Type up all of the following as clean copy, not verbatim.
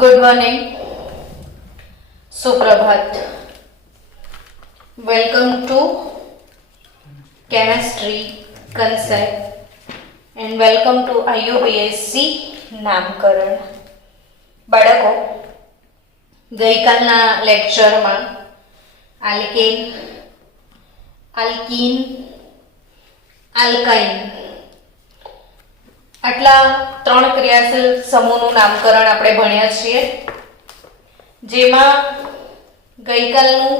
Good morning, सुप्रभात. Welcome to chemistry concept and welcome to IUPAC नामकरण. बाळको, ગઈકાલના લેક્ચરમાં alkane, alkene, alkyne આટલા ત્રણ ક્રિયાશીલ સમૂહનું નામકરણ આપણે ભણ્યા છીએ, જેમાં ગઈકાલનું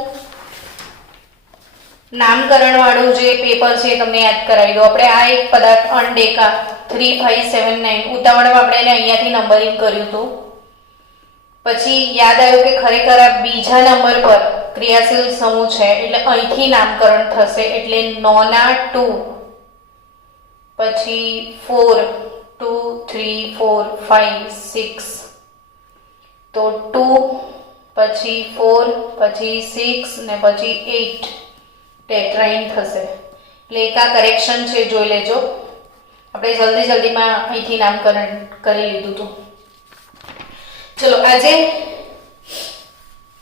નામકરણવાળું જે પેપર છે તમને યાદ કરાવી દો. આપણે આ એક પદાર્થ અનડેકા 3579 ઉતાવળમાં આપણે એને અહીંયાથી નંબરિંગ કર્યું હતું. પછી યાદ આવ્યું કે ખરેખર આ બીજા નંબર પર ક્રિયાશીલ સમૂહ છે એટલે અહીંથી નામકરણ થશે, એટલે નોના 2, પછી 4 2 3 4 5 6, તો 2 પછી 4 પછી 6 ને પછી 8 ટેટ્રાઇન થશે. એટલે એક આ કરેક્શન છે, જોઈ લેજો. આપણે જલ્દીમાં અહીંથી નામકરણ કરી લીધું હતું. ચલો, આજે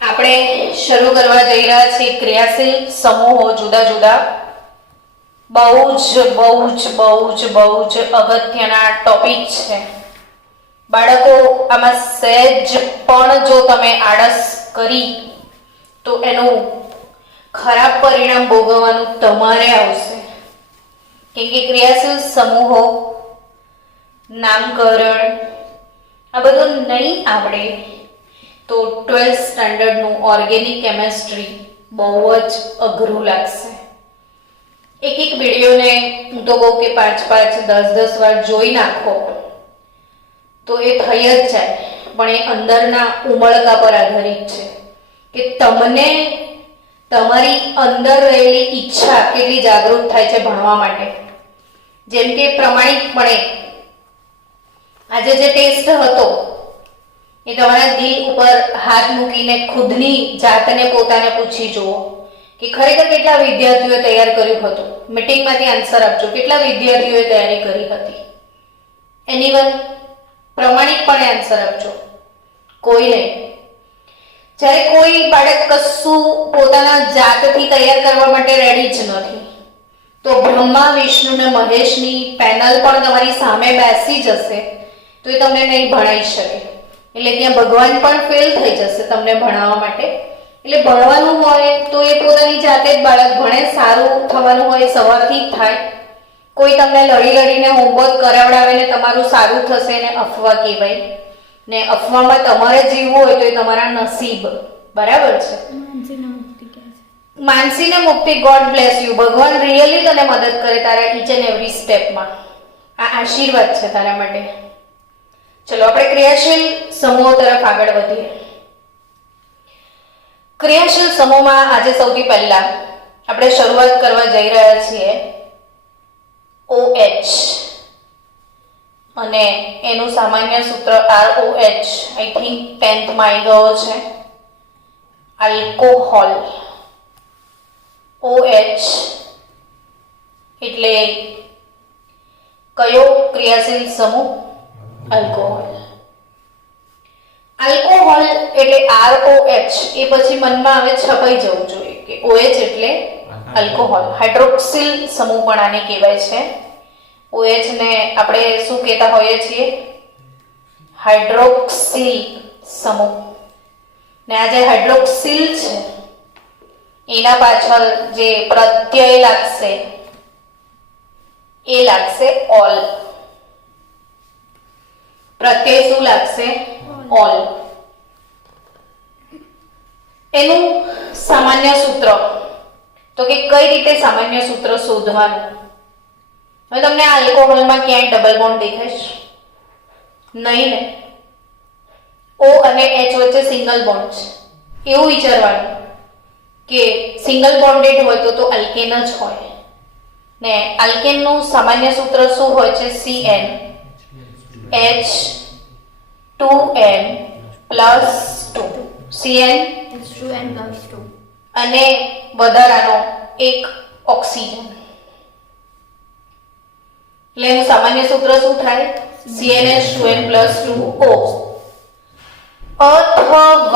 આપણે શરૂ કરવા જઈ રહ્યા છીએ ક્રિયાશીલ સમૂહો જુદા જુદા. બહુ જ અગત્યના ટોપિક છે બાળકો. આમાં સહેજ પણ જો તમે આળસ કરી તો એનું ખરાબ પરિણામ ભોગવવાનું તમારે આવશે. કેમ કે ક્રિયાશીલ સમૂહો, નામકરણ આ બધું નહીં આવડે તો 12th સ્ટાન્ડર્ડનું ઓર્ગેનિક કેમેસ્ટ્રી બહુ જ અઘરું લાગશે. એક વિડીયોને હું તો કહું કે 5 10 વાર જોઈ નાખો તો એ થઈ જ જાય, પણ એ અંદરના ઉમળકા પર આધારિત છે કે તમને તમારી અંદર રહેલી ઈચ્છા કેટલી જાગૃત થાય છે ભણવા માટે. જેમ કે પ્રમાણિકપણે આજે જે ટેસ્ટ હતો એ તમારા દિલ ઉપર હાથ મૂકીને ખુદની જાતને પોતાને પૂછી જુઓ કે ખરેખર કેટલા વિદ્યાર્થીઓએ તૈયાર કર્યું હતું. મીટિંગમાંથી આન્સર આપજો, કેટલા વિદ્યાર્થીઓએ તૈયારી કરી હતી. એનીવન, પ્રમાણિકપણે આન્સર આપજો, કોઈ નહીં. જ્યારે કોઈ બાળક કશું પોતાના જાતથી તૈયાર કરવા માટે રેડી જ નથી, તો બ્રહ્મા, વિષ્ણુ ને મહેશની પેનલ પણ તમારી સામે બેસી જશે તો એ તમને નહીં ભણાવી શકે. એટલે ત્યાં ભગવાન પણ ફેલ થઈ જશે તમને ભણાવવા માટે. એટલે ભણવાનું હોય તો એ પોતાની જાતે જ બાળક ભણે. સારું થવાનું હોય સવારથી જ થાય. કોઈ તમને લડીને હોમવર્ક કરાવડાવે ને તમારું સારું થશે ને અફવા કહેવાય. ને અફવામાં તમારે જીવવું હોય તો એ તમારા નસીબ. બરાબર છે. માનસીને મુક્તિ, ગોડ બ્લેસ યુ. ભગવાન રિયલી તને મદદ કરે તારા ઈચ એન્ડ એવરી સ્ટેપમાં. આ આશીર્વાદ છે તારા માટે. ચલો, આપણે ક્રિયાશીલ સમૂહો તરફ આગળ વધીએ. ક્રિયાશીલ સમૂહમાં આજે સૌથી પહેલા આપણે શરૂઆત કરવા જઈ રહ્યા છીએ OH, અને એનું સામાન્ય સૂત્ર ROH. આઈ થિંક 10th માં આવી ગયો છે. આલ્કોહોલ. OH એટલે કયો ક્રિયાશીલ સમૂહ? આલ્કોહોલ. આલ્કોહોલ એટલે ROH, એ પછી મનમાં આવે છપાઈ જવું જોઈએ કે OH એટલે આલ્કોહોલ. હાઇડ્રોક્સિલ સમૂહ પણ આને કહેવાય છે. OH ને આપણે શું કહેતા હોઈએ છીએ? હાઇડ્રોક્સિલ સમૂહ. ને આ જે હાઇડ્રોક્સિલ છે એના પાછળ જે પ્રત્યય લાગશે એ લાગશે ઓલ. પ્રત્યય શું લાગશે? ઓલ. એનું સામાન્ય સૂત્ર તો કે કઈ રીતે સામાન્ય સૂત્ર શોધવાનું? હવે તમને આ આલ્કોહોલમાં ક્યાંય ડબલ બોન્ડ દેખાય છે? નહીં ને. O અને H વચ્ચે સિંગલ બોન્ડ છે એવું વિચારવાનું કે સિંગલ બોન્ડેડ હોય તો આલ્કેન જ હોય. ને આલ્કેનનું સામાન્ય સૂત્ર શું હોય છે? CnH2n+2. CnH2n+2 અને વધારાનો એક ઓક્સિજન. એટલે એનું સામાન્ય સૂત્ર શું થાય? CnH2n+2O.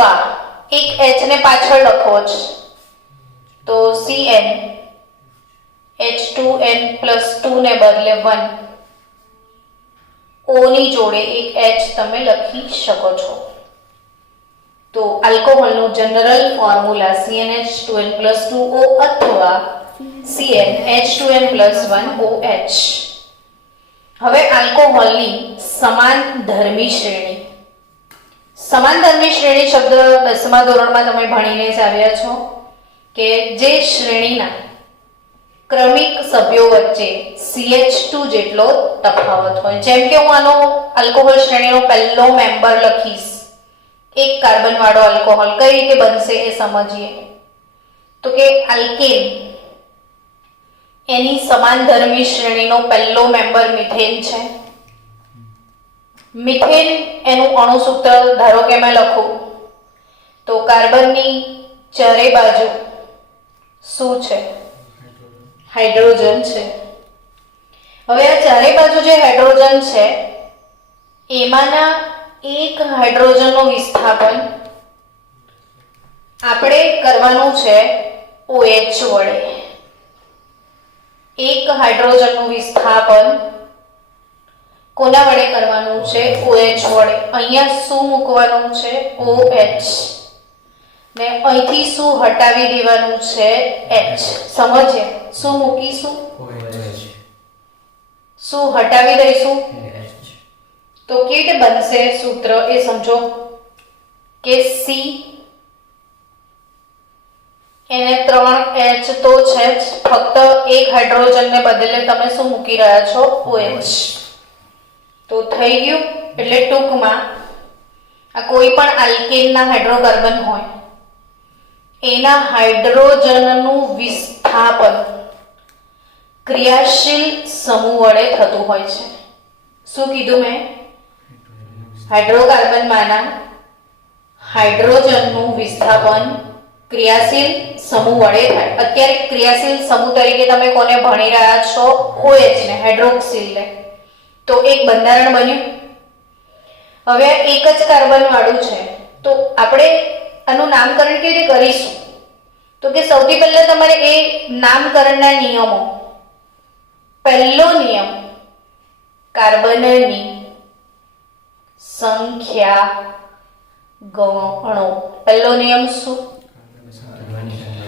અથવા એક H ને પાછળ લખવો છે તો CN H2n+2 ને બદલે 1 O ની જોડે એક H તમે લખી શકો છો. તો આલ્કોહોલનું જનરલ ફોર્મ્યુલા CnH2n+2O અથવા CnH2n+1OH. હવે આલ્કોહોલની સમાનધર્મી શ્રેણી. સમાનધર્મી શ્રેણી શબ્દ 10મા ધોરણમાં તમે ભણીને જ આવ્યા છો કે જે શ્રેણીના ક્રમિક સભ્યો વચ્ચે CH2 જેટલો તફાવત હોય. જેમ કે હું આનો આલ્કોહોલ શ્રેણીનો પહેલો મેમ્બર લખીશ, એક કાર્બન વાળો આલ્કોહોલ કઈ રીતે બનશે એ સમજીએ. તો કે આલ્કેન એની સમાનધર્મી શ્રેણીનો પહેલો મેમ્બર મિથેન છે. મિથેન એનું અણુ સૂત્ર ધારો કે મેં લખું તો કાર્બનની ચારે બાજુ શું છે? હાઇડ્રોજન છે. હવે આ ચારે બાજુ જે હાઇડ્રોજન છે એમાંના એક હાઇડ્રોજનનું વિસ્થાપન આપણે કરવાનું છે OH વડે. એક હાઇડ્રોજનનું વિસ્થાપન કોના વડે કરવાનું છે? OH વડે. અહીંયા શું મૂકવાનું છે? OH. ને અહીંથી શું હટાવી દેવાનું છે? H. સમજે? શું મૂકીશું? OH. શું હટાવી દઈશું? તો કેવી રીતે બનશે સૂત્ર એ સમજો કે C એને 3H તો છે જ, ફક્ત એક હાઇડ્રોજનને બદલે તમે શું મૂકી રહ્યા છો? OH. તો થઈ ગયું. એટલે ટૂંકમાં આ કોઈ પણ આલ્કેનના હાઇડ્રોકાર્બન હોય એના હાઇડ્રોજનનું વિસ્થાપન ક્રિયાશીલ સમૂહ વડે થતું હોય છે. શું કીધું મેં? હાઇડ્રોકાર્બનમાંના હાઇડ્રોજનનું વિસ્થાપન ક્રિયાશીલ સમૂહ વડે થાય. અત્યારે ક્રિયાશીલ સમૂહ તરીકે તમે કોને ભણી રહ્યા છો? OH ને, હાઇડ્રોક્સિલ ને. તો એક બંધારણ બન્યું. હવે એક જ કાર્બન વાળું છે તો આપણે આનું નામકરણ કેવી રીતે કરીશું? તો કે સૌથી પહેલા તમારે એ નામકરણના નિયમો. પહેલો નિયમ, કાર્બનની સંખ્યા ગણો. પહેલો નિયમ શું?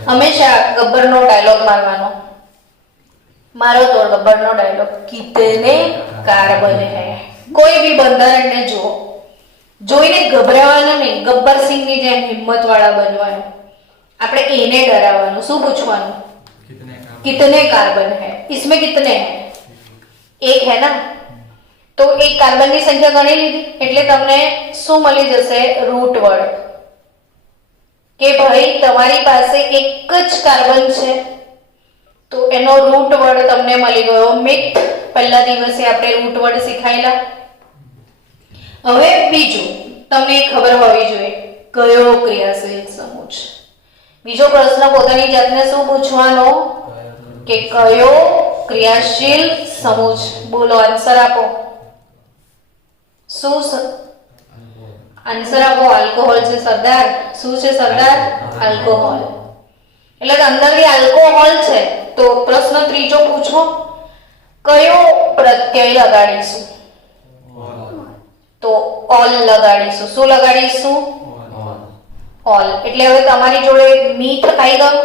હંમેશા ગબ્બરનો ડાયલોગ મારવાનો. મારો તો ગબ્બરનો ડાયલોગ, કિતને કાર્બન હૈ. કોઈ બી બંધારણને જુઓ, જોઈને ગભરાવાનું નહીં, ગબ્બરસિંહની જેમ હિંમત વાળા બનવાનું. આપણે એને ડરાવવાનું. શું પૂછવાનું? कितने कार्बन है? इसमें कितने हैं? एक है ना. तो एक कार्बन की संख्या गणी लीधी એટલે તમને શું મળી જશે? Root word. કે ભાઈ તમારી પાસે એક જ કાર્બન છે તો એનો રૂટ વર્ડ તમને મળી ગયો મિથ. પહેલા દિવસે આપણે રૂટ વર્ડ શીખાયેલા. હવે બીજું તમને ખબર હોવી જોઈએ કયો ક્રિયાશીલ સમૂહ છે. બીજો પ્રશ્ન પોતાની જાતને શું પૂછવાનો કે કયો ક્રિયાશીલ સમૂહ છે? બોલો, આન્સર આપો. શું આન્સર આપો? આલ્કોહોલ છે સરદાર. શું છે સરદાર? આલ્કોહોલ. એટલે કે અંદરથી આલ્કોહોલ છે. તો પ્રશ્ન ત્રીજો પૂછો, કયો પ્રત્યય લગાડીશું? તો ઓલ લગાડીશું. શું લગાડીશું? ઓલ. એટલે હવે તમારી જોડે મીથ આવી ગયું.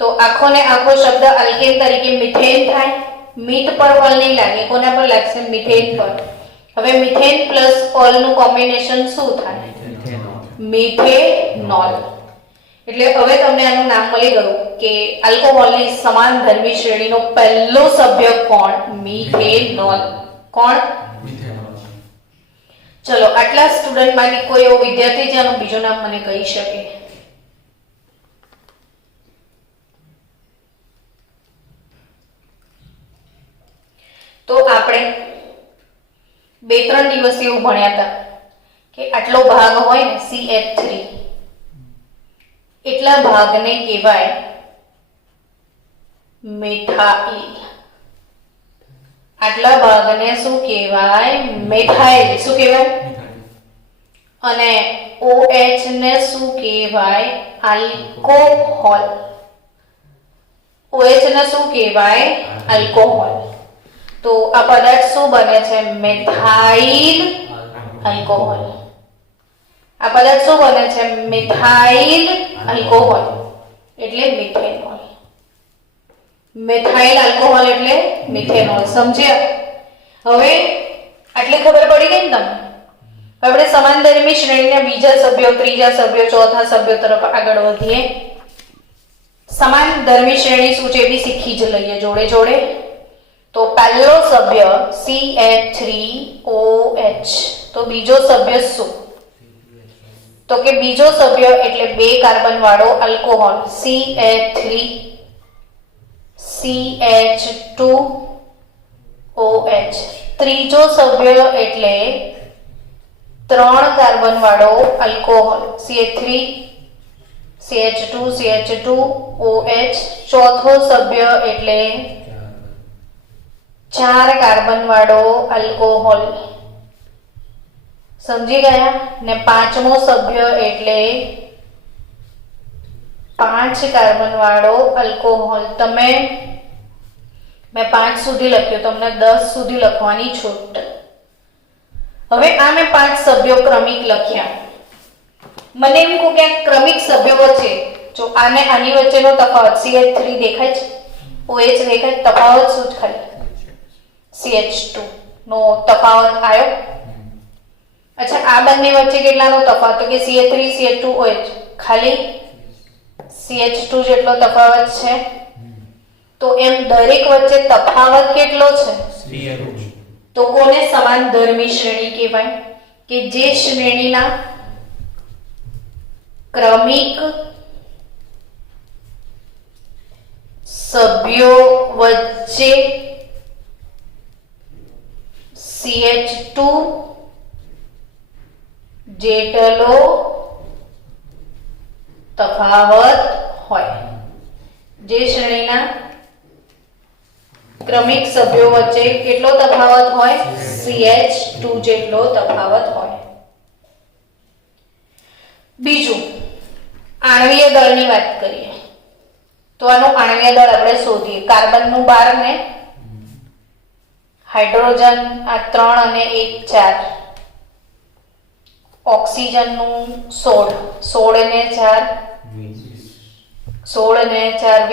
તો આખો ને આખો શબ્દ આલ્કેન તરીકે મિથેન થાય. મીથ પર ઓલ નહીં લાગે. કોના પર લાગશે? મિથેન પર. હવે મિથેન પ્લસ ઓલ નું કોમ્બિનેશન શું થાય? મિથેનોલ. એટલે હવે તમને આનું નામ મળી ગયું કે આલ્કોહોલની સમાનધર્મી શ્રેણીનો પહેલો સભ્ય કોણ? મિથેનોલ. કોણ? મિથેનોલ. ચલો, આટલા સ્ટુડન્ટ માંથી કોઈ એવો વિદ્યાર્થી જેનું બીજું નામ મને કહી શકે? તો આપણે 2-3 દિવસ એવું ભણ્યા હતા કે આટલો ભાગ હોય ને CH3, એટલા ભાગને કહેવાય મિથાઇલ. આટલા ભાગને શું કહેવાય? મિથાઇલ. શું કહેવાય? અને OH ને શું કહેવાય? આલ્કોહોલ. OH ને શું કહેવાય? આલ્કોહોલ. તો આ પદાર્થ શું બને છે? Methyl alcohol. આ પદાર્થ શું બને છે? મિથાઇલ આલ્કોહોલ એટલે મિથેનોલ. મિથાઇલ આલ્કોહોલ એટલે મિથેનોલ. સમજ્યા? હવે આટલી ખબર પડી ગઈ ને તમને? આપણે સમાનધર્મી શ્રેણીના બીજા સભ્યો, ત્રીજા સભ્યો, ચોથા સભ્યો તરફ આગળ વધીએ. સમાનધર્મી શ્રેણી શું છે એ બી શીખી જ લઈએ જોડે જોડે. તો પહેલો સભ્ય CH3OH. તો બીજો સભ્ય શું? તો કે બીજો સભ્ય એટલે 2 કાર્બન વાળો આલ્કોહોલ CH2OH. ત્રીજો સભ્ય એટલે 3 કાર્બન વાળો આલ્કોહોલ CH3 CH2 CH2OH. ચોથો સભ્ય એટલે 4 કાર્બન વાળો આલ્કોહોલ. સમજી ગયા ને? પાંચમો સભ્ય એટલે 5 કાર્બન વાળો આલ્કોહોલ. મેં 5 સુધી લખ્યું, તમને 10 સુધી લખવાની છૂટ. હવે આ મેં 5 સભ્યો ક્રમિક લખ્યા. મને એમ કહું કે ક્રમિક સભ્યો વચ્ચે જો આને આની વચ્ચેનો તફાવત CH3 દેખાય છે, OH દેખાય, તફાવત શું જ ખાલી CH2 નો તફાવત આવ્યો. અચ્છા, આ બંને વચ્ચે કેટલાનો તફાવત? તો કે CH3 CH2OH ખાલી CH2 જેટલો તફાવત છે. તો એમ દરેક વચ્ચે તફાવત કેટલો છે? તો કોને સમાનધર્મી શ્રેણી કહેવાય? કે જે શ્રેણીના ક્રમિક સભ્યો વચ્ચે CH2 જેટલો તફાવત હોય. જે શ્રેણીના ક્રમિક સભ્યો વચ્ચે કેટલો તફાવત હોય? CH2 જેટલો તફાવત હોય. બીજું, આણ્વીય દળની વાત કરીએ. તો આનું આણ્વીય દળ આપણે શોધીએ. કાર્બનનું 12 ને હાઇડ્રોજન આ 3 અને 1 4, ઓક્સિજનનું 16 ને 4 16 ને 4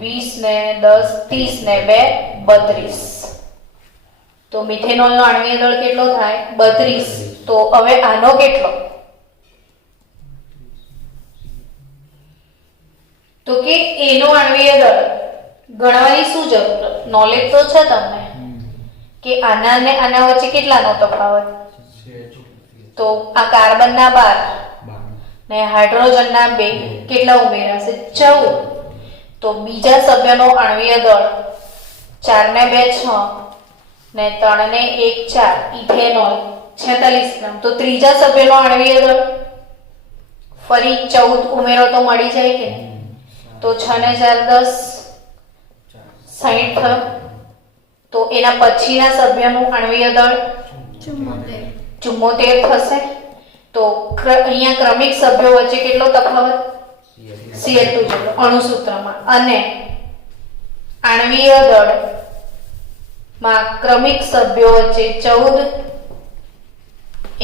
20 ને 10 30 ને 2 32. તો મિથેનોલનો આણ્વીય દળ કેટલો થાય? 32. તો હવે આનો કેટલો? તો કે એનો આણ્વીય દળ ગણવાની શું જરૂર? નોલેજ તો છે તમને કે આના અને આના વચ્ચે કેટલાનો તફાવત? તો આ કાર્બનના 12 ને હાઇડ્રોજનના 2 કેટલા ઉમેરાશે? 14. તો બીજા સભ્યનો આણ્વીય દળ 4 ને 2 6 ને 3 ને 1 4, ઇથેનોલ 46 ગ્રામ. તો ત્રીજા સભ્યનો આણ્વીય દળ ફરી 14 ઉમેરો તો મળી જાય કે નહીં? તો 6 ને 4 10 60. તો એના પછીના સભ્યનું આણ્વીય દળ 74 થશે. તો અહીંયા ક્રમિક સભ્યો વચ્ચે કેટલો તફાવત? CH2 જેટલો અણુસૂત્રમાં. અને આણ્વીય દળ માં ક્રમિક સભ્યો વચ્ચે 14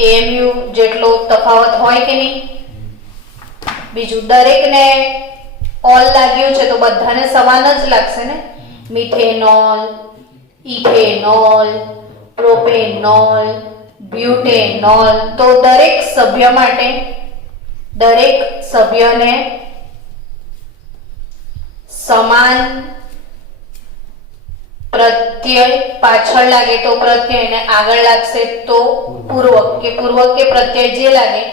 AMU જેટલો તફાવત હોય કે નહીં? બીજું, દરેકને ઓલ લાગ્યું છે તો બધાને સમાન જ લાગશે ને? Methanol, ethanol, propanol, butanol. તો દરેક સભ્ય માટે દરેક સભ્યને સમાન પ્રત્યય પાછળ લાગે તો પ્રત્યય ને આગળ લાગશે તો પૂર્વક કે પ્રત્યય જે લાગે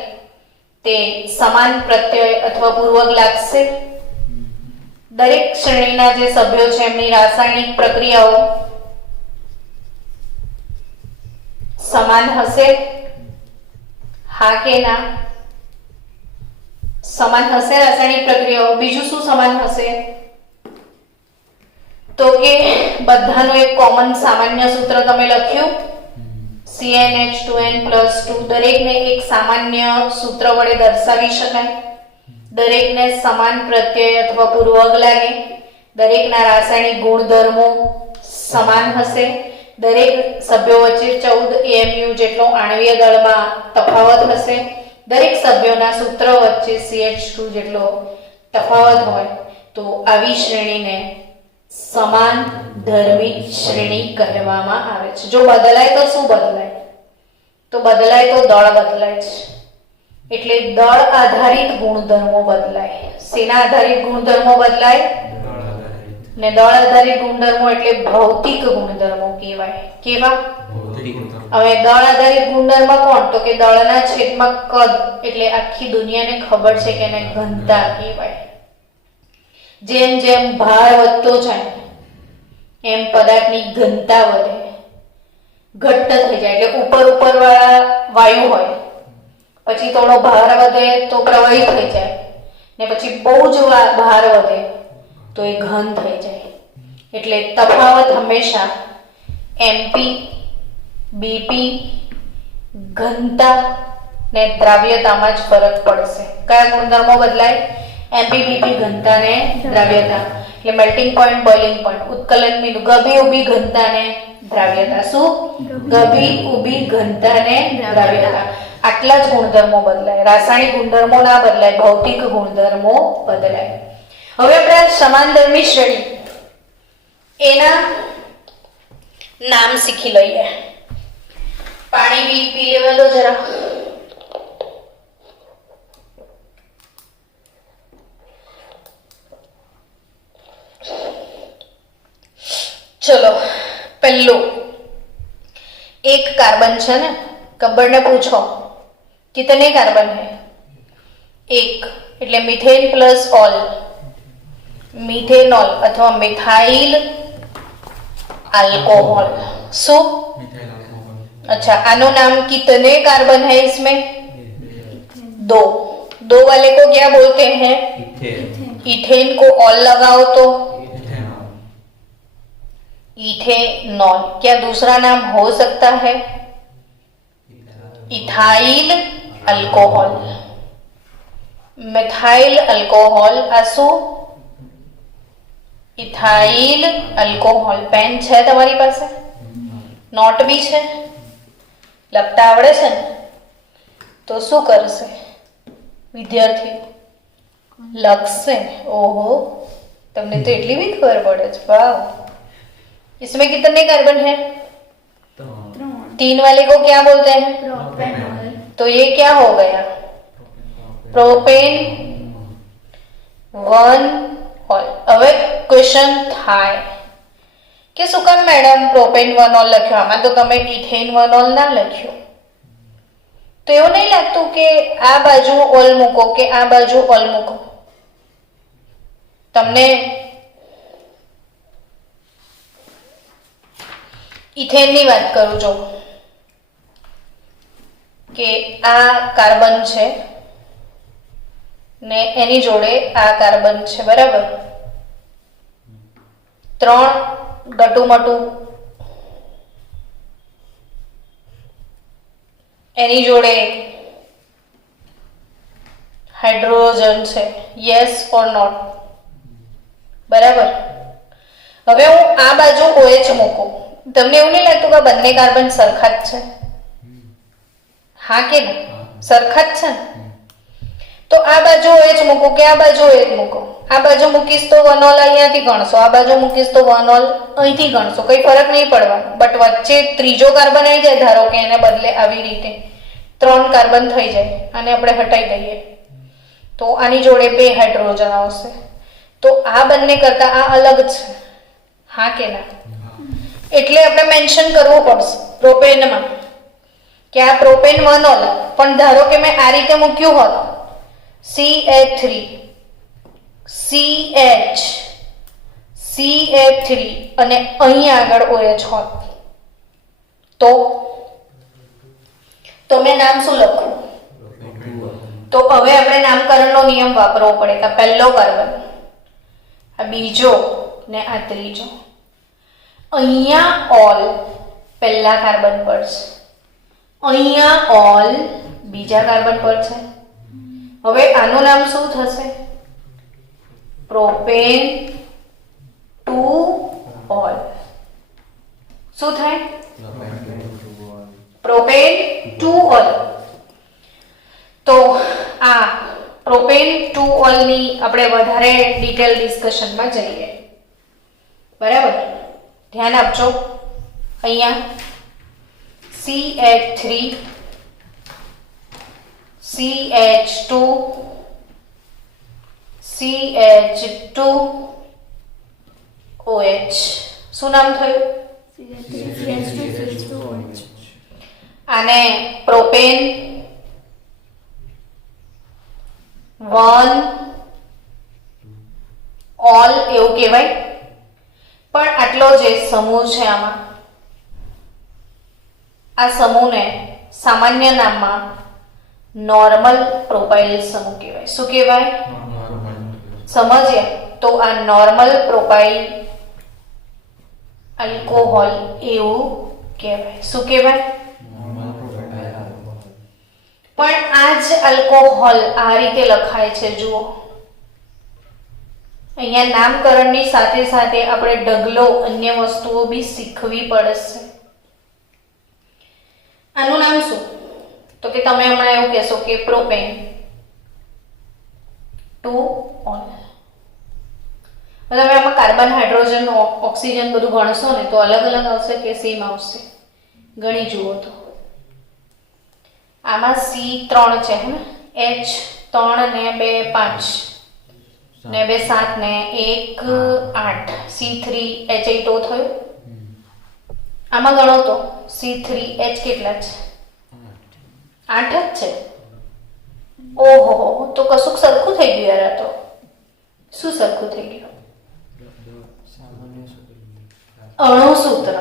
તે સમાન પ્રત્યય અથવા પૂર્વક લાગશે. દરેક શ્રેણીના જે સભ્યો છે એમની રાસાયણિક પ્રક્રિયાઓ સમાન હશે? હા કે ના? સમાન હશે રાસાયણિક પ્રક્રિયાઓ. બીજું શું સમાન હશે? તો કે બધાનું એક કોમન સામાન્ય સૂત્ર તમે લખ્યું CnH2n+2 દરેકને એક સામાન્ય સૂત્ર વડે દર્શાવી શકાય. દરેકને સમાન પ્રત્યય અથવા પૂર્વક લાગે. દરેકના રાસાયણિક ગુણધર્મો સમાન હશે. દરેક સભ્યો વચ્ચે 14 AMU જેટલો આણ્વીય દળમાં તફાવત હશે. દરેક સભ્યોના સૂત્ર વચ્ચે CH2 જેટલો તફાવત હોય તો આવી શ્રેણીને સમાન ધર્મી શ્રેણી કહેવામાં આવે છે. જો બદલાય તો શું બદલાય? તો બદલાય તો દળ બદલાય છે. એટલે દળ આધારિત ગુણધર્મો બદલાય. શેના આધારિત ગુણધર્મો બદલાય? ને દળ આધારિત ગુણધર્મો એટલે ભૌતિક ગુણધર્મો કહેવાય. કેવા? હવે દળ આધારિત ગુણધર્મ કોણ? તો કે દળના છેદમાં કદ એટલે આખી દુનિયાને ખબર છે કે એને ઘનતા કહેવાય. જેમ જેમ ભાર વધતો જાય એમ પદાર્થની ઘનતા વધે, ઘટ્ટ થઈ જાય. એટલે ઉપર વાળા વાયુ હોય, પછી થોડો ભાર વધે તો પ્રવાહી થઈ જાય, ને પછી બહુ જ ભાર વધે તો એ ઘન થઈ જાય. એટલે તફાવત હંમેશા એમપી, બીપી, ઘનતા ને દ્રાવ્યતામાં જ ફરક પડશે. કયા ગુણધર્મો બદલાય? એમપી, બીપી, ઘનતા ને દ્રાવ્યતા. એટલે મેલ્ટિંગ પોઈન્ટ, બોઇલિંગ પોઈન્ટ, ઉત્કલન બિંદુ, ગભી ઊભી ઘનતા ને દ્રાવ્યતા. શું? ગભી ઊભી ઘનતા ને દ્રાવ્યતા. આટલા જ ગુણધર્મો બદલાય. રાસાયણિક ગુણધર્મો ના બદલાય, ભૌતિક ગુણધર્મો બદલાય. હવે આપણે સમાનધર્મી શ્રેણી એના નામ શીખી લઈએ. પાણી પી લેવા દો જરા. ચલો, પહેલું એક કાર્બન છે ને, કબ્બર ને પૂછો कितने कार्बन है? एक. એટલે મિથેન પ્લસ ઓલ, મિથેનોલ અથવા મિથાઇલ अल्कोहल. सो अच्छा, आनो नाम कितने कार्बन है इसमें? दो. दो वाले को क्या बोलते हैं? इथेन को ऑल लगाओ तो इथेनॉल. क्या दूसरा नाम हो सकता है? Ethyl alcohol. मिथाइल अल्कोहल आसु इथाइल अल्कोहल. पेन છે તમારી પાસે? નોટ બી છે? લખતા આવડે છે ને? તો શું કરશે વિદ્યાર્થીઓ? લખશે. ઓહો, તમને તો એટલી બી ખબર પડે છે. વાહ. इसमें कितने कार्बन है? 3 वाले को क्या बोलते हैं? प्रोपेनॉल. तो ये क्या हो गया? Propane 1 all. હવે ક્વેશ્ચન થાય કે શું કામ મેડમ પ્રોપેન 1 ઓલ લખ્યો, આમાં તો તમે ઇથેન 1 ઓલ ના લખ્યો? તો એવું નહીં લાગતું કે આ બાજુ ઓલ મૂકો કે આ બાજુ ઓલ મૂકો? તમને ઇથેનની વાત કરું જો, કે આ કાર્બન છે ને એની જોડે આ કાર્બન છે, બરાબર? 3 ગટુમટુ એની જોડે હાઇડ્રોજન છે. Yes or not? બરાબર. હવે હું આ બાજુ OH મૂકું, તમને એવું નહીં લાગતું કે બંને કાર્બન સરખા જ છે? હા કે ના? સરખા જ છે ને? તો આ બાજુ OH મૂકું કે આ બાજુ OH મૂકું? આ બાજુ મૂકીશ તો 1 ઓલ અહીંયાથી ગણશો, આ બાજુ મૂકીશ તો 1 ઓલ અહીંથી ગણશો, કઈ ફરક નહીં પડવાનો. બટ વચ્ચે ત્રીજો કાર્બન આવી જાય, ધારો કે એને બદલે આવી રીતે 3 કાર્બન થઈ જાય, આને આપણે હટાઈ દઈએ તો આની જોડે 2 હાઇડ્રોજન આવશે. તો આ બંને કરતા આ અલગ છે. હા કે ના? એટલે આપણે મેન્શન કરવું પડશે પ્રોપેનમાં કે આ પ્રોપેન 1 ઓલ. પણ ધારો કે મેં આ રીતે મૂક્યું હોત, CH3 CH CH3 અને અહીં આગળ OH હોત તો મેં નામ શું લખું? તો હવે આપણે નામકરણનો નિયમ વાપરવો પડે કે પહેલો કાર્બન, આ બીજો ને આ ત્રીજો. અહીંયા ઓલ પહેલા કાર્બન પર છે અહીંયા ઓલ બીજા કાર્બન પર છે. હવે આનું નામ શું થશે? Propane to all. શું થાય? Propane to all. તો આ પ્રોપેન ટુ ઓલ ની આપણે વધારે ડિટેલ ડિસ્કશનમાં જઈએ. બરાબર, ધ્યાન આપજો. અહીંયા CH3 CH2 CH2 OH. શું નામ થયું? આને પ્રોપેન 1 ઓલ એવું કહેવાય. પણ આટલો જે સમૂહ છે આમાં, આ સમૂહને સામાન્ય નામમાં નોર્મલ પ્રોપાઇલ સમૂહ કહેવાય. શું કહેવાય? સમજ્યા? તો આ નોર્મલ પ્રોપાઇલ આલ્કોહોલ એવું કહેવાય. શું કહેવાય? પણ આ જ આલ્કોહોલ આ રીતે લખાય છે. જુઓ, અહીંયા નામકરણની સાથે સાથે આપણે ઢગલો અન્ય વસ્તુઓ બી શીખવી પડશે. આનું નામ શું? તો કે તમે હમણાં એવું કહેશો કે પ્રોપેન ટુ ઓલ. તમે આમાં કાર્બન, હાઇડ્રોજન, ઓક્સિજન બધું ગણશો ને તો અલગ અલગ આવશે કે સેમ આવશે? ગણી જુઓ તો આમાં C3 છે હે, H3 ને 2 5 ને 2 7 ને 1 8, C3H8O થયું. આમાં ગણો તો C3H કેટલા છે? 8 જ છે. ઓહો, તો કશુંક સરખું થઈ ગયું યાર. આ તો શું સરખું થઈ ગયું? અણુસૂત્ર.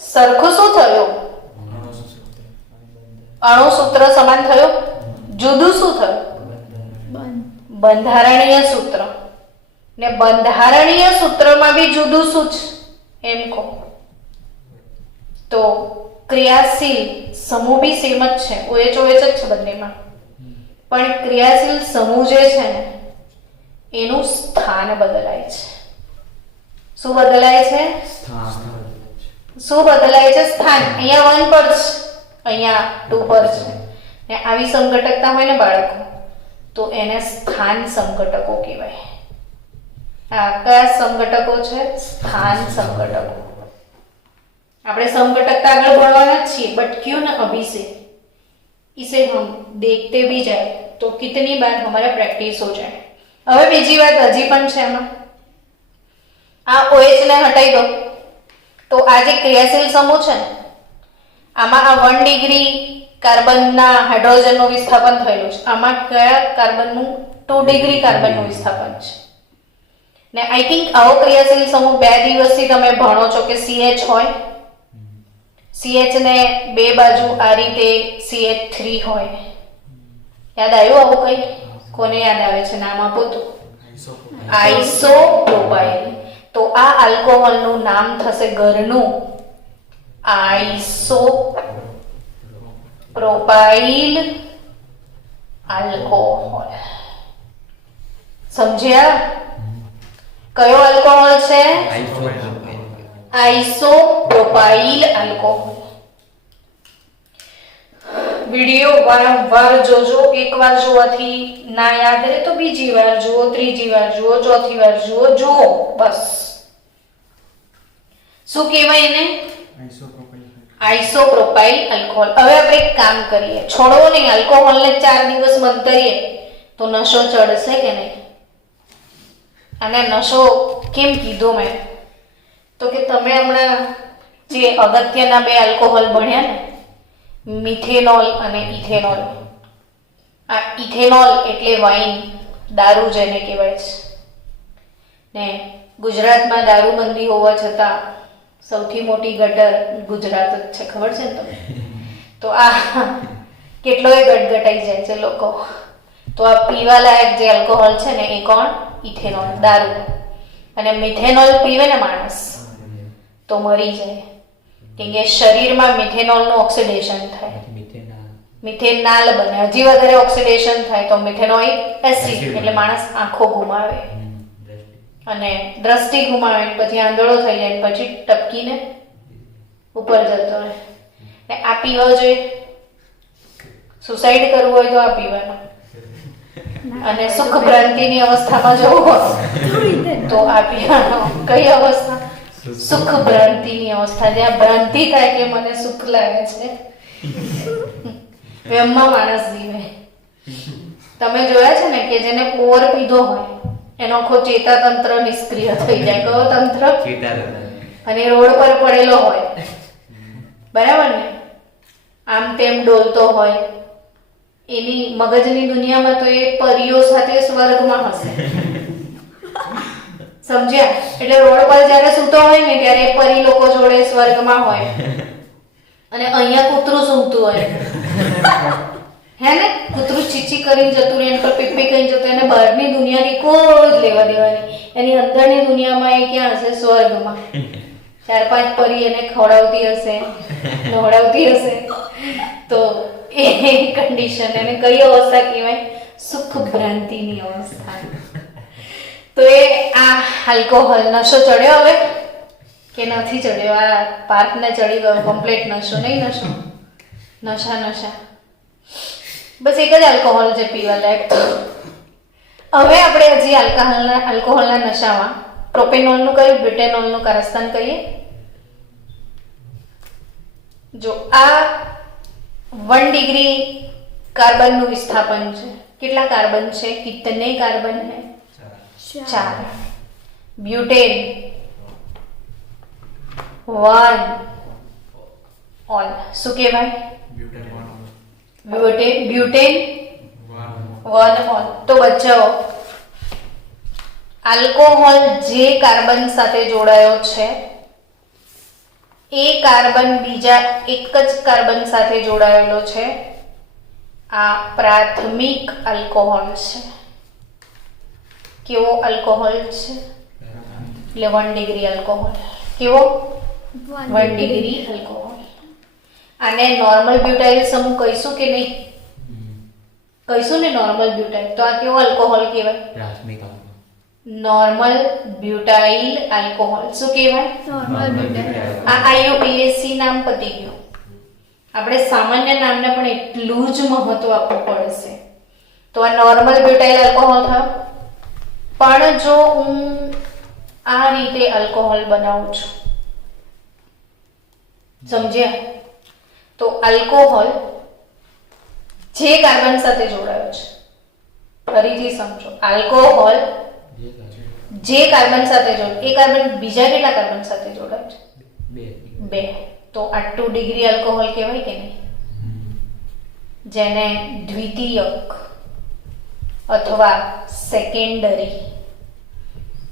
સરખું શું થયું? અણુસૂત્ર સમાન થયું. જુદું શું થયું? બંધારણીય સૂત્ર. ને બંધારણીય સૂત્રમાં બી જુદું શું છે એમ કહો તો ક્રિયાશીલ સમૂહ બી સેમ જ છે. OH જ છે બંનેમાં. પણ ક્રિયાશીલ સમૂહ જે છે ને એનું સ્થાન બદલાય છે. શું બદલાય છે? શું બદલાય છે? સ્થાન. અહીંયા 1 પર છે, અહીંયા 2 પર છે. ને આવી સંઘટકતા હોય ને બાળકો તો એને સ્થાન સંઘટકો કહેવાય. આ કયા સંઘટકો છે? સ્થાન સંघटको. આપણે संघटकता આગળ ભણવાના છીએ, बट क्यों ना अभी से इसे हम देखते भी जाए तो कितनी बार हमारा प्रैक्टिस हो जाए. હવે બીજી વાત હજી પણ છે આમાં. આ OH ને હટાઈ દો તો આ જે ક્રિયાશીલ સમૂહ છે આમાં આ 1 ડિગ્રી કાર્બનના હાઇડ્રોજનનું વિસ્થાપન થયેલું છે. આમાં કયા કાર્બનનું? 2 ડિગ્રી કાર્બનનું વિસ્થાપન છે. ને આઈ થિંક આવો ક્રિયાશીલ સમૂહ 2 દિવસથી તમે ભણો છો કે CH હોય. CH ને બે બાજુ આ રીતે CH3 હોય. યાદ આવ્યું આવું કઈ? કોને યાદ આવે છે? નામ આપો તો. આઇસોપ્રોપાઇલ. તો આ આલ્કોહોલનું નામ થશે ઘરનું આઇસોપ્રોપાઇલ આલ્કોહોલ. સમજ્યા? કયો આલ્કોહોલ છે? આઇસોપ્રોપાઇલ આલ્કોહોલ. વિડિયો વારંવાર જોજો. એકવાર જોવાથી ના યાદ રહે તો બીજી વાર જુઓ, ત્રીજી વાર જુઓ, ચોથી વાર જુઓ. બસ. શું કહેવાય એને? આઇસોપ્રોપાઇલ આલ્કોહોલ. હવે આપણે એક કામ કરીએ. છોડવો નહીં, આલ્કોહોલને 4 દિવસ મંતરીએ તો નશો ચડશે કે નહીં? અને નશો કેમ કીધો મેં? તો કે તમે હમણાં જે અગત્યના 2 આલ્કોહોલ ભણ્યા ને, મિથેનોલ અને ઇથેનોલ. આ ઇથેનોલ એટલે વાઇન, દારૂ જેને કહેવાય છે. ને ગુજરાતમાં દારૂબંધી હોવા છતાં સૌથી મોટી ગટર ગુજરાત જ છે. ખબર છે ને તમને? તો આ કેટલોય ગટગટાઈ જાય છે લોકો. તો આ પીવાલાયક જે આલ્કોહોલ છે ને એ કોણ? ઇથેનોલ, દારૂ. અને મિથેનોલ પીવે ને માણસ તો મરી જાય, કેમ કે શરીરમાં મિથેનોલનું ઓક્સિડેશન થાય. મિથેન નાલ બને, હજી વધારે ઓક્સિડેશન થાય તો મિથેનોઇક એસિડ, એટલે માણસ આંખો ગુમાવે અને દ્રષ્ટિ ગુમાવે, પછી આંધળો થઈ જાય, પછી ટપકીને ઉપર જતો રહે. આ પીવો જોઈએ, સુસાઇડ કરવું હોય તો આ પીવાનું, અને સુખ ભ્રાંતિની અવસ્થામાં જવું હોય તો આ પીવાનું. કઈ અવસ્થા? સુખ ભ્રાંતિની અવસ્થા, જ્યાં ભ્રાંતિ થાય કે મને સુખ લાગે છે, વેમમાં માણસ જીવે. તમે જોયા છે ને કે જેને ઓવર પીધો હોય એનો આખો ચેતાતંત્ર નિષ્ક્રિય થઈ જાય. કયો તંત્ર? અને રોડ પર પડેલો હોય, બરાબર ને, આમ તેમ ડોલતો હોય, એની મગજની દુનિયામાં તો એ પરીઓ સાથે સ્વર્ગમાં હશે. સમજ્યા? એટલે રોડ પર જ્યારે સૂતો હોય ને ત્યારે એ પરી લોકો જોડે સ્વર્ગમાં હોય, અને અહીંયા કૂતરું સૂતું હોય, હે ને, કૂતરું ચીચી કરીને જતું રહે, એની પર પીપી કરીને જતું, એને બહારની દુનિયાની કોઈ જ લેવા દેવાની, એની અંદરની દુનિયામાં એ ક્યાં હશે? સ્વર્ગમાં. 4-5 પરી એને ખવડાવતી હશે, નવડાવતી હશે. તો એ કન્ડિશન, એને કઈ અવસ્થા કહેવાય? સુખ ભ્રાંતિની અવસ્થા. તો એ આ આલ્કોહોલ નશો ચડ્યો હવે કે નથી ચડ્યો? આ પાર્કને ચડી ગયો કમ્પ્લીટ નશો? નહીં નશો, નશા. બસ એક જ આલ્કોહોલ છે પીવા લાયક. હવે આપણે હજી આલ્કોહોલના નશામાં પ્રોપેનોલનું કયું, બ્યુટેનોલનું કારસ્તાન કહીએ. જો આ 1 ડિગ્રી કાર્બનનું વિસ્થાપન છે. કેટલા કાર્બન છે? કિતને કાર્બન है? 4. Butane 1 all. શું કહેવાય? Butane 1 all. તો બચ્ચાઓ, આલ્કોહોલ જે કાર્બન સાથે જોડાયો છે એ કાર્બન બીજા એક જ કાર્બન સાથે જોડાયેલો છે. આ પ્રાથમિક આલ્કોહોલ છે. કેવો આલ્કોહોલ છે? એટલે 1 ડિગ્રી આલ્કોહોલ. કેવો? 1 ડિગ્રી આલ્કોહોલ. આને નોર્મલ બ્યુટાઇલ સમૂહ કહીશું કે નહીં? કહીશું ને નોર્મલ બ્યુટાઇલ. તો આ કેવો આલ્કોહોલ કહેવાય? પ્રાથમિક. Normal butyl alcohol. શું કહેવાય? Normal butyl. આ IUPAC નામ પતી ગયું. આપણે સામાન્ય નામને પણ એટલું જ મહત્વ આપવું પડશે. તો આ નોર્મલ બ્યુટાઇલ આલ્કોહોલ થયો. પણ જો હું આ રીતે આલ્કોહોલ બનાવું છું, સમજ્યા? તો આલ્કોહોલ જે કાર્બન સાથે જોડાયો છે, ફરીથી સમજો, આલ્કોહોલ જે કાર્બન સાથે જોડાય, એ કાર્બન બીજા કેટલા કાર્બન સાથે જોડાય છે? 2. તો આ 2 ડિગ્રી આલ્કોહોલ કહેવાય કે નહીં? જેને દ્વિતીયક અથવા સેકન્ડરી,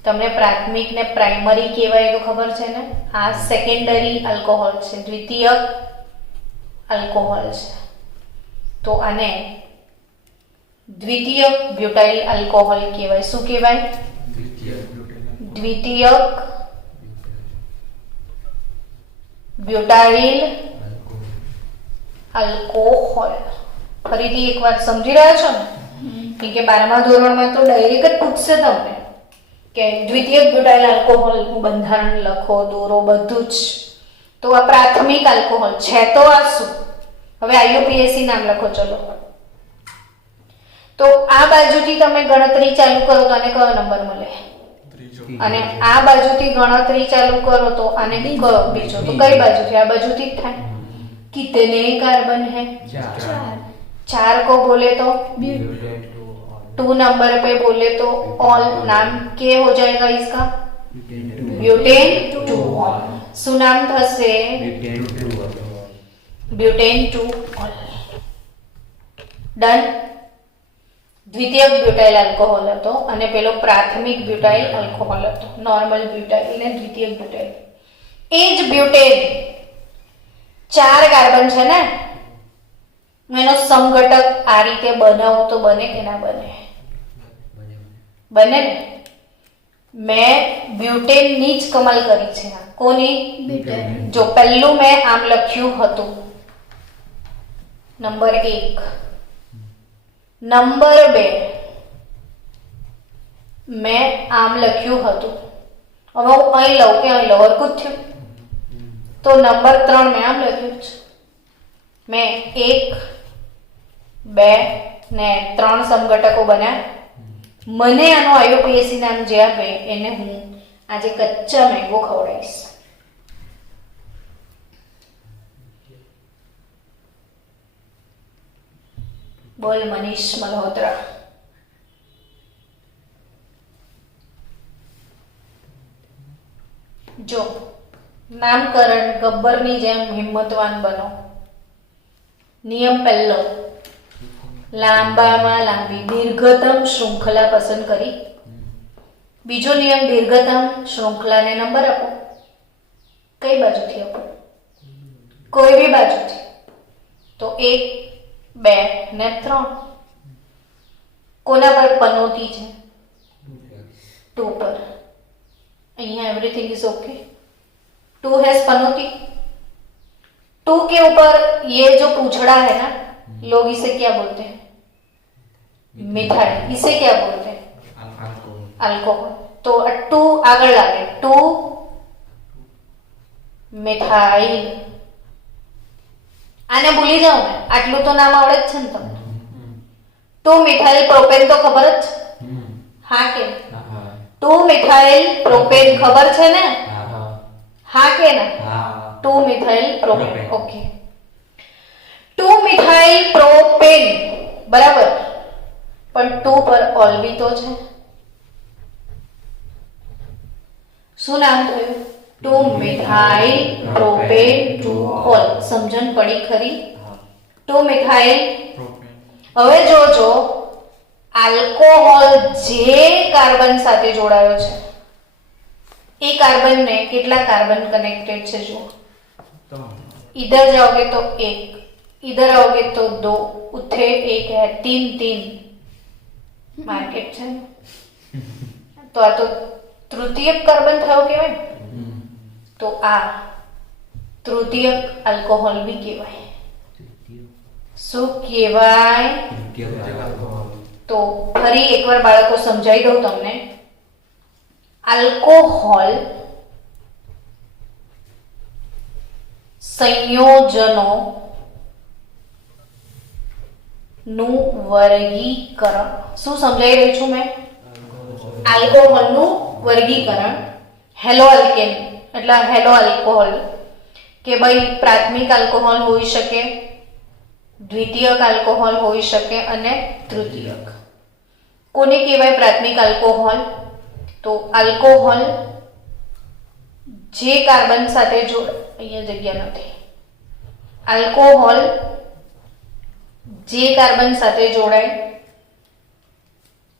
તમને પ્રાથમિક ને પ્રાઇમરી કહેવાય તો ખબર છે ને? આ સેકન્ડરી આલ્કોહોલ છે, દ્વિતીયક આલ્કોહોલ છે. તો આને દ્વિતીયક બ્યુટાઇલ આલ્કોહોલ કહેવાય. શું કહેવાય? દ્વિતીયક બ્યુટાઇલ આલ્કોહોલ. ફરીથી એકવાર સમજી રહ્યા છો ને? કેમ કે 12મા ધોરણમાં તો ડાયરેક્ટ જ પૂછશે તમને કે દ્વિતીયક બ્યુટાઇલ આલ્કોહોલનું બંધારણ લખો, દોરો, બધું જ. તો આ પ્રાથમિક આલ્કોહોલ છે. તો આ શું? હવે IUPAC નામ લખો. ચલો, તો આ બાજુથી તમે ગણતરી ચાલુ કરો તો આને કયો નંબર મળે? અને આ બાજુથી ગણતરી ચાલુ કરો તો આને કયો? બીજો. તો કઈ બાજુથી? આ બાજુથી જ થાય. कितने कार्बन है? 4 को बोले तो 2 नंबर पे बोले तो ऑल. नाम के हो जाएगा इसका? Butane 2 ol. શું નામ થશે? Butane 2 ol. ડન. દ્વિતીયક બ્યુટાઇલ આલ્કોહોલ હતો અને પેલો પ્રાથમિક બ્યુટાઇલ આલ્કોહોલ હતો. નોર્મલ બ્યુટાઇલ અને દ્વિતીયક બ્યુટાઇલ. એ જ બ્યુટેન 4 કાર્બન છે ને, એનો સમઘટક આ રીતે બનાવો તો બને કે ના બને? બને ને. મેં બ્યુટેનની જ કમાલ કરી છે. કોની? જો પહેલું મેં આમ લખ્યું હતું, નંબર 1. નંબર 2 મેં આમ લખ્યું હતું. હવે હું અહીં લઉં કે અહીં લઉં, હરખું જ થયું. તો નંબર 3 મેં આમ લખ્યું છે. મેં 1, 2 ને 3 સમઘટકો બન્યા. મને આનો આઈયુપીએસસી નામ જે આપે એને હું આજે કચ્ચા મેંગો ખવડાવીશ. બોલ મનીષ મલ્હોત્રા. જો નામકરણ ગબ્બરની જેમ હિંમતવાન બનો. નિયમ પહેલો, લાંબામાં લાંબી દીર્ઘતમ શૃંખલા પસંદ કરી. બીજો નિયમ, દીર્ઘતમ શૃંખલાને નંબર આપો. કઈ બાજુથી આપો? કોઈ બી બાજુથી. તો 1, 2 ને 3. કોના પર પનોતી છે? 2 પર. અહીંયા एवरीथिंग इज ओके. 2 हैज पनौती. 2 के ऊपर ये जो पूछड़ा है ना, लोग इसे क्या बोलते हैं? मिठाई. इसे क्या बोलते हैं? अल्कोहल. तो 2 આગળ લાગે. 2 मिठाई. આને ભૂલી જાઓ ને, આટલું તો નામ આવડે જ છે ને તમને. 2 મિથાઇલ પ્રોપેન તો ખબર જ છે. હા કે 2 મિથાઇલ પ્રોપેન ખબર છે ને? હા કે ના? 2 methyl propane. Okay. 2 methyl propane બરાબર. પણ 2 પર ઓલ બી તો છે. શું નામ થયું? 2 મિથાઇલ પ્રોપેન 2 ઓલ. સમજણ પડી ખરી? 2 મિથાઇલ. હવે જોજો, આલ્કોહોલ જે કાર્બન સાથે જોડાયો છે એ કાર્બન ને કેટલા કાર્બન કનેક્ટેડ છે જુઓ. इधर जाओगे तो 1, इधर आओगे तो 2, उथे 1 है, 3 मार्केट છે. તો આ તો તૃતીયક કાર્બન થયો કહેવાય. તો આ તૃતીયક આલ્કોહોલ બી કહેવાય. શું કહેવાય? તો ફરી એકવાર બાળકો સમજાવી દઉં તમને. આલ્કોહોલ સંયોજનો નું વર્ગીકરણ. શું સમજાવી રહી છું મેં? આલ્કોહોલનું વર્ગીકરણ. હેલો આલ્કેન એટલે હેલો આલ્કોહોલ કે ભાઈ પ્રાથમિક આલ્કોહોલ હોઈ શકે, દ્વિતીયક આલ્કોહોલ હોઈ શકે અને તૃતીયક. કોને કહેવાય પ્રાથમિક આલ્કોહોલ? તો આલ્કોહોલ જે કાર્બન સાથે અહીંયા જગ્યા નથી. આલ્કોહોલ જે કાર્બન સાથે જોડાય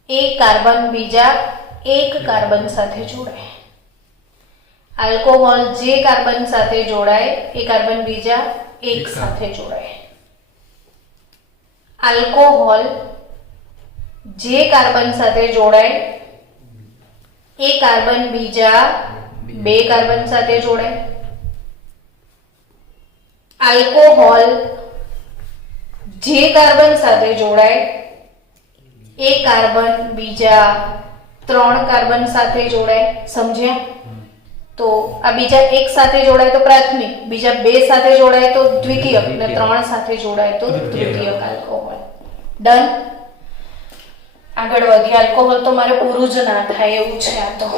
એ કાર્બન બીજા એક કાર્બન સાથે જોડાય. આલ્કોહોલ જે કાર્બન સાથે જોડાય એ કાર્બન બીજા એક સાથે જોડાય. આલ્કોહોલ જે કાર્બન સાથે જોડાય એ કાર્બન બીજા 2 કાર્બન સાથે જોડાય. આલ્કોહોલ જે કાર્બન સાથે જોડાય એ કાર્બન બીજા 3 કાર્બન સાથે જોડાય. સમજ્યા? તો આ બીજા એક સાથે જોડાય તો પ્રાથમિક, બીજા 2 સાથે જોડાય તો દ્વિતીયક અને 3 સાથે જોડાય તો તૃતીયક આલ્કોહોલ. ડન. આગળ વધી. આલ્કોહોલ તો મારે પૂરું જ ના થાય એવું છે આ તો,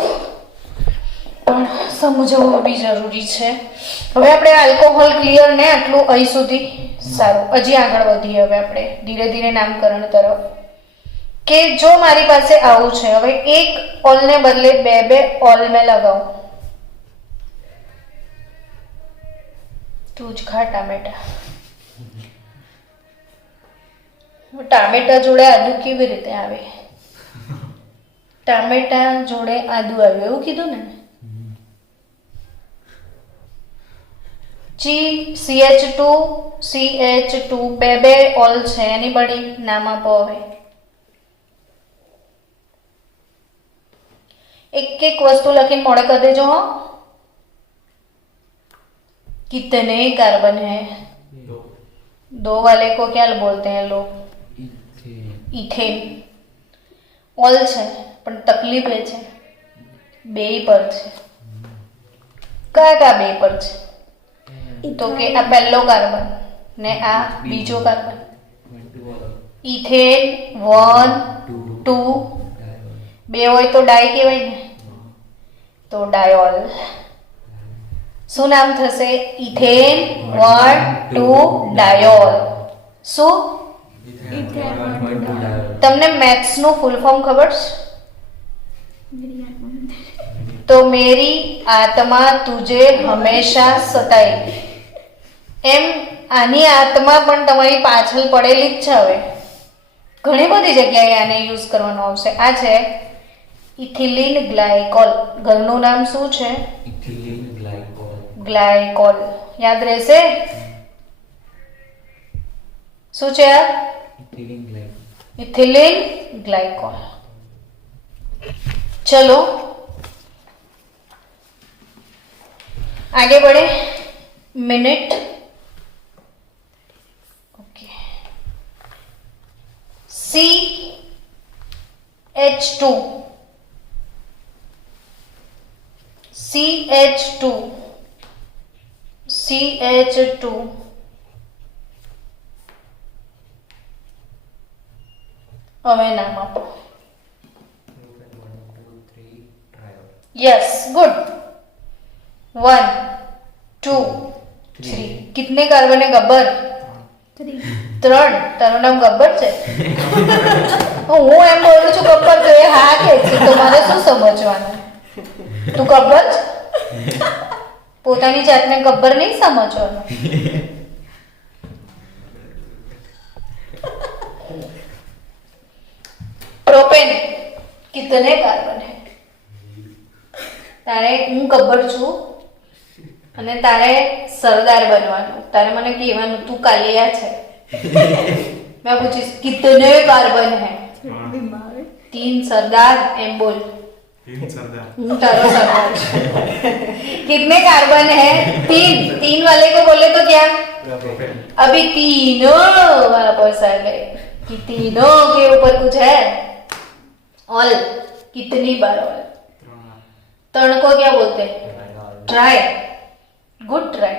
પણ સમજવું બી જરૂરી છે. હવે આપણે આલ્કોહોલ ક્લિયર ને આટલું અહીં સુધી. સારું, હજી આગળ વધીએ હવે આપણે ધીરે ધીરે નામકરણ તરફ. કે જો મારી પાસે આવું છે, હવે એક ઓલને બદલે 2 ઓલ મેં લગાવું. તું જ ખા ટામેટા. ટામેટા જોડે આદુ કેવી રીતે આવે? ટામેટા જોડે આદુ આવ્યું એવું કીધું ને. CH2 CH2 2 ઓલ છે. એનીબડી નામ આપો. હવે एक एक वस्तु लखीन मोड़े कर देजो. हो कितने कार्बन है? दो वाले को क्या बोलते हैं लोग? इथेन. ઓલ છે પણ તકલીફ એ છે બે પર છે. કયા બે પર છે? તો કે આ પહેલો કાર્બન ને આ બીજો કાર્બન. ઇથેન 1 2 બે હોય તો ડાય કહેવાય ને, તો ડાયોલ. શું નામ થશે? Ethane 1 2 diol. શું? તમને મેથ્સ નું ફૂલ ફોર્મ ખબર છે? તો મેરી આત્મા તુજે હંમેશા સતાય. એમ આની આત્મા પણ તમારી પાછળ પડેલી જ છે. હવે ઘણી બધી જગ્યાએ આને યુઝ કરવાનો આવશે. આ છે ઇથિલિન ગ્લાયકોલ. ઘરનું નામ શું છે? Ethylene glycol. ગ્લાયકોલ યાદ રહેશે? શું છે આ? Ethylene glycol. Ethylene glycol. चलो आगे बढ़े. Minute. Okay. CH2 CH2 CH2 હવે નામ આપો. Yes good. 1 2 3. कितने कार्बन है गब्बर? 3. તારું નામ ગબ્બર છે? હું એમ બોલું છું ગબ્બર તો એ હા કે છે, તો મારે શું સમજવાનું? તું ગબ્બર છે? પોતાની જાતને ગબ્બર નહીં સમજવાનું. प्रोपेन कितने कार्बन है? तारे હું ગબ્બર છું અને તારે સરદાર બનવાનું. તારે મને કહેવાનું તું કાલિયા છે. मैं पूछीશ कितने कार्बन है? 3 सरदार. एम बोल. 3 सरदार. હું તારો સરદાર છું. कितने कार्बन है? 3. 3 वाले को बोले तो क्या? अभी तीनों वापस आ गए कि तीनों के ऊपर कुछ है. ऑल. कितनी बार ऑल? 3 को क्या बोलते हैं? ट्राई. Good tri.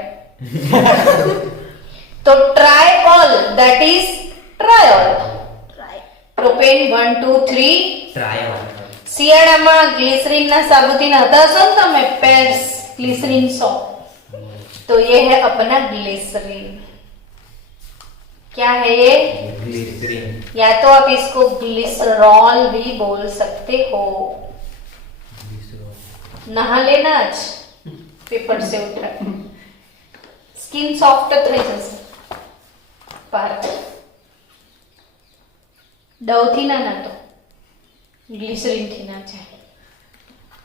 तो tri ol that is triol. Propane 1 2 3 triol. શિયાળામાં ગ્લિસરીન ના સાબુથી નહાતા હશો ને તમે? Pears glycerin soap. तो ये है अपना ग्लिसरीन. क्या है ये? ગ્લિસરીન. या तो आप इसको ग्लिसरॉल भी बोल सकते हो. नहा लेना आज पेपर से उठा. स्किन सॉफ्ट થઈ જશે. પાર ડવ થી ના નાતો, ગ્લિસરીન થી ના છે.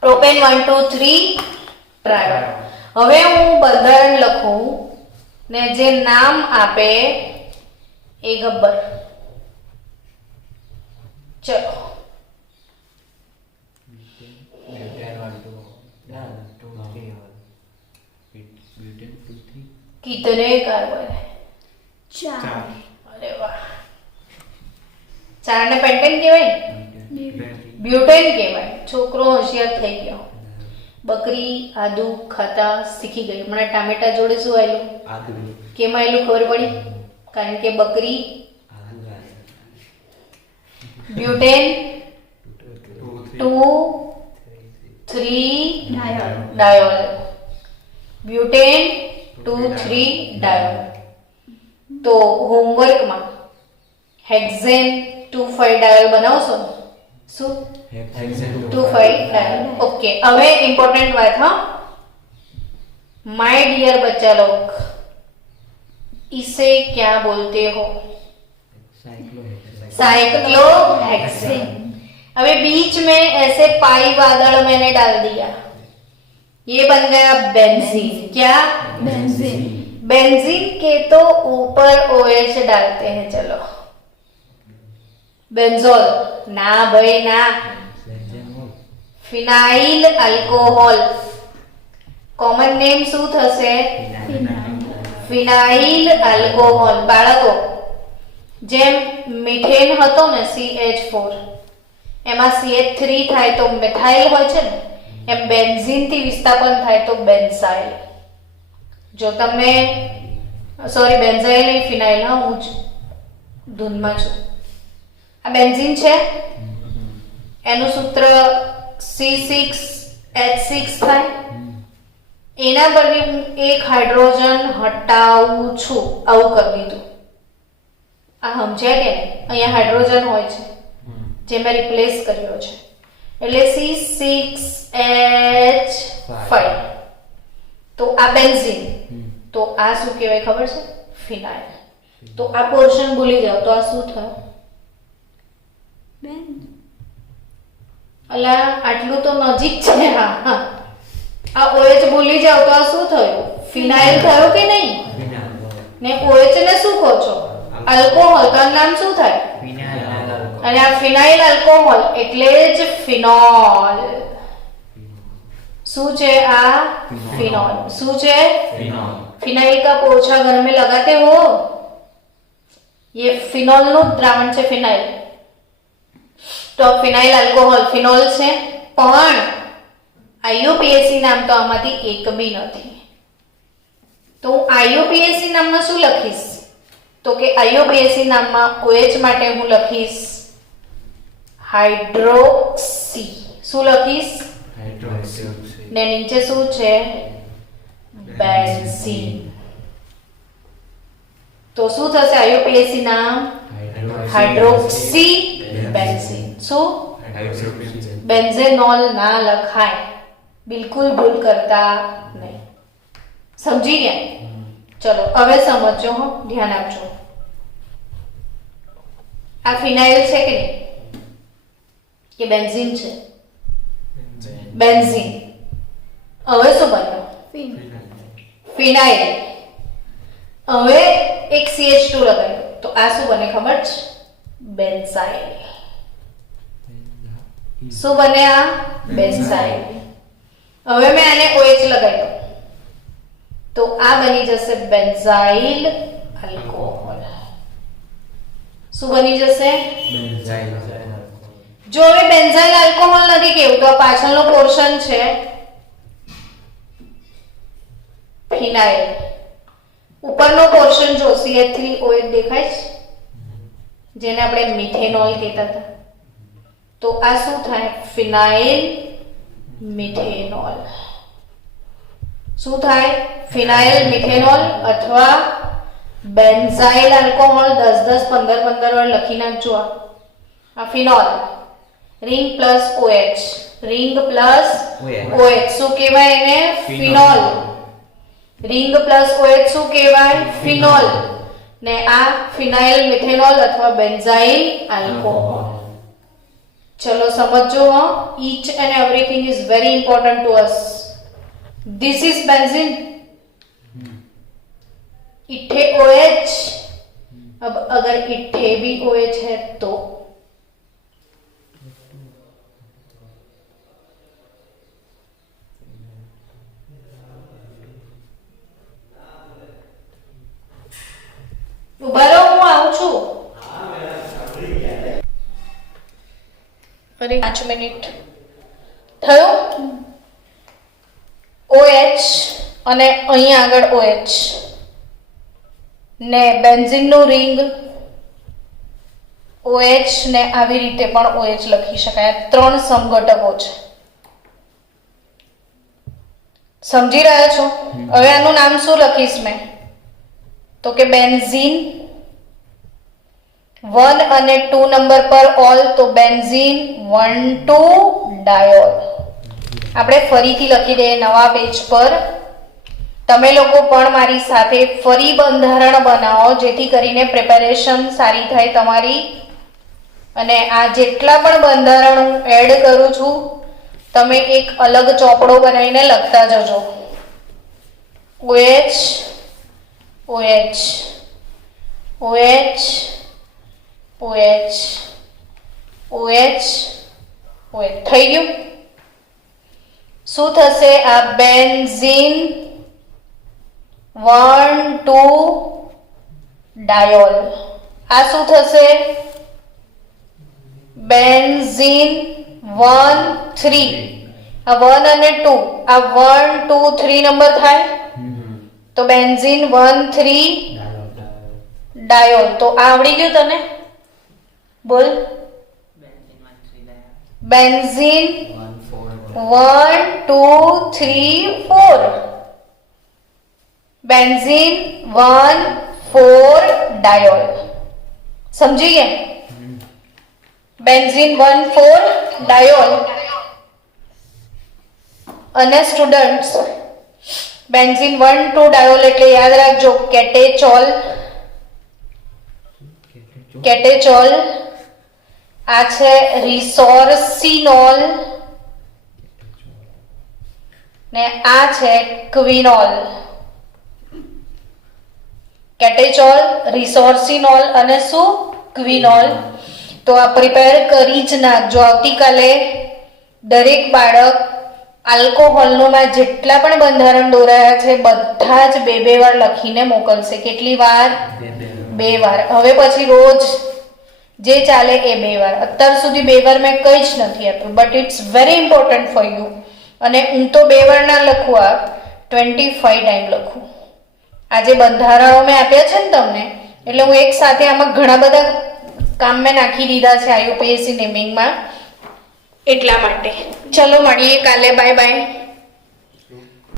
પ્રોપેન 1 2 3 ટ્રાયોલ. હવે હું બંધારણ લખું ને જે નામ આપે એ ગબ્બર. ચલો कितने कार्बन है? 4. अरे वाह. 4 ને પેન્ટેન કહેવાય, બ્યુટેન કહેવાય. છોકરો હોશિયાર થઈ ગયો. બકરી આદુ ખાતા શીખી ગઈ. હમણાં ટામેટા જોડે શું આવેલું? આદુ. કેમ આવેલું ખબર પડી? કારણ કે બકરી બ્યુટેન 2 3 ડાયોલ. Butane 2 3 diol. તો હોમવર્કમાં હેક્ઝેન 2 5 ડાયોલ બનાવશો. શું? 2 5 ડાયોલ. ओके. હવે ઇમ્પોર્ટન્ટ વાત હા. माय डियर बच्चा लोग, इसे क्या बोलते हो? साइक्लोहेक्सेन. अभी बीच में ऐसे पाई बादल मैंने डाल दिया, ये बन गया बेंजीन. क्या? बेंजीन. बेंजीन के तो ऊपर OH डालते हैं. चलो बेंजोल ना भाई ना. Phenyl alcohol. कॉमन नेम શું થશે? ફિનાઇલ આલ્કોહોલ. બાળકો, જેમ મિથેન હતો ને CH4, એમાં CH3 થાય તો મિથાઇલ હોય છે ને, એમ બેન્ઝીન થી વિસ્થાપન થાય તો બેન્ઝાઇલ. જો તમે સોરી બેન્ઝાઇલ નહીં, ફિનાઇલ. હા, હું જ ધૂનમાં છું. આ બેન્ઝીન છે, એનું સૂત્ર C6H6 થાય. એના પરથી હું એક હાઇડ્રોજન હટાવું છું. આવું કરી દીધું. આ સમજ્યા કે નહીં? અહીંયા હાઇડ્રોજન હોય છે જે મેં રિપ્લેસ કર્યો છે, એટલે C6H5. તો આ બેન્ઝીન. તો આ શું કહેવાય ખબર છે? ફિનાઇલ. તો આ પોર્શન ભૂલી જાઓ તો આ શું થયું? અલા, આટલું તો નજીક છે. હા હા, આ OH ભૂલી જાઓ તો આ શું થયું? ફિનાઇલ થયું કે નહીં? ને OH ને શું કહો છો? આલ્કોહોલ. તો નામ શું થાય? અને આ ફિનાઇલ આલ્કોહોલ એટલે જ ફિનોલ. શું છે આ? फिनॉल. શું છે? फिनाइल का पोछा घर में लगाते हो? ये फिनॉल નું દ્રાવણ છે, ફિનાઇલ. તો ફિનાઇલ આલ્કોહોલ ફિનોલ છે, પણ IUPAC નામ તો આમાંથી એક બી નથી. તો હું IUPAC નામમાં શું લખીશ? તો કે IUPAC નામમાં OH માટે હું લખીશ હાઇડ્રોક્સી. શું લખીશ? ને નીચે શું છે? બેન્ઝીન. તો શું થશે IUPAC નામ? Hydroxy benzene. શું? બેન્ઝેનોલ ના લખાય. બિલકુલ ભૂલ કરતા નહીં. સમજી ગયા? ચલો હવે સમજો. હો, ધ્યાન આપજો. આ ફિનાઇલ છે કે નહીં? કે બેન્ઝીન છે? બેન્ઝીન. હવે શું બન્યું? ફિનાઇલ. હવે એક CH2 લગાવ્યો તો આ શું બને ખબર છે? બેન્ઝાઇલ. શું બને આ? બેન્ઝાઇલ. હવે મેં આને OH લગાવ્યો તો આ બની જશે બેન્ઝાઇલ આલ્કોહોલ. શું બની જશે? જો હવે બેન્ઝાઇલ આલ્કોહોલ નથી કેવું તો આ પાછળનો પોર્શન છે ફિનાઇલ. ઉપરનો પોર્શન જો CH3OH દેખાય છે, જેને આપણે મિથેનોલ કહેતા હતા. તો આ શું થાય? ફિનાઇલ મિથેનોલ. શું થાય? ફિનાઇલ મિથેનોલ અથવા બેન્ઝાઇલ આલ્કોહોલ. 10 10 15 15 વાર લખી નાખજો. આ phenol. Ring plus OH. Ring plus OH શું કહેવાય એને? ફિનોલ. રિંગ પ્લસ OH શું કહેવાય? ફિનોલ. ને આ ફિનાઇલ મિથેનોલ અથવા બેન્ઝાઇલ આલ્કોહોલ. ચલો સમજો. each and everything is very important to us. this is benzene. इट्ठे OH. अब अगर इट्ठे भी OH है तो ઉભા રહો, હું આવું છું. અરે 5 મિનિટ થયું. OH અને અહીંયા આગળ OH ને બેન્ઝીન નું રિંગ OH ને આવી રીતે પણ OH લખી શકાય. 3 સમઘટકો છે. સમજી રહ્યા છો? હવે આનું નામ શું લખીશ મેં? તો કે બેન્ઝીન 1 અને 2 નંબર પર ઓલ, તો બેન્ઝીન 1,2 ડાયોલ. આપણે ફરીથી લખી દઈએ નવા પેજ પર. તમે લોકો પણ મારી સાથે ફરી બંધારણ બનાવો જેથી કરીને પ્રિપેરેશન સારી થાય તમારી. અને આ જેટલા પણ બંધારણ હું એડ કરું છું તમે એક અલગ ચોપડો બનાવીને લખતા જજો. OH OH OH OH OH OH થઈ ગયું. શું થશે? આ બેન્ઝીન 1,2 ડાયોલ. આ શું થશે? બેન્ઝીન 1, 3. આ 1 અને 2, આ 1, 2, 3 નંબર થાય તો બેન્ઝીન 1, 3 ડાયોલ. તો આ આવડી ગયું તને? બોલ. બેન્ઝીન 1, 2, 3, 4. Benzene 1, 4 diol. સમજી ગયા? Benzene 1, 4 diol. અને સ્ટુડન્ટ્સ બેન્ઝીન 1, 2 ડાયોલ એટલે યાદ રાખજો કેટેચોલ. કેટેચોલ. આ છે રિસોર્સિનોલ ને આ છે ક્વિનોલ. કેટેચોલ, રિસોર્સિનોલ અને શું? ક્વિનોલ. તો આ પ્રિપેર કરી જ નાખજો. આવતીકાલે દરેક બાળક આલ્કોહોલનોમાં જેટલા પણ બંધારણ દોરાયા છે બધા જ 2 વાર લખીને મોકલશે. કેટલી વાર? 2 વાર. હવે પછી રોજ જે ચાલે એ 2 વાર. અત્યાર સુધી 2 વાર મેં કંઈ જ નથી આપ્યું, but it's very important for you. અને હું તો 2 વાર ના લખું, આ 25 ટાઈમ લખું. આ જે બંધારણો મેં આપ્યા છે ને તમને, એટલે હું એક સાથે આમાં ઘણા બધા કામ મેં નાખી દીધા છે IUPAC નેમિંગમાં, એટલા માટે. ચલો મળીએ કાલે. Bye bye.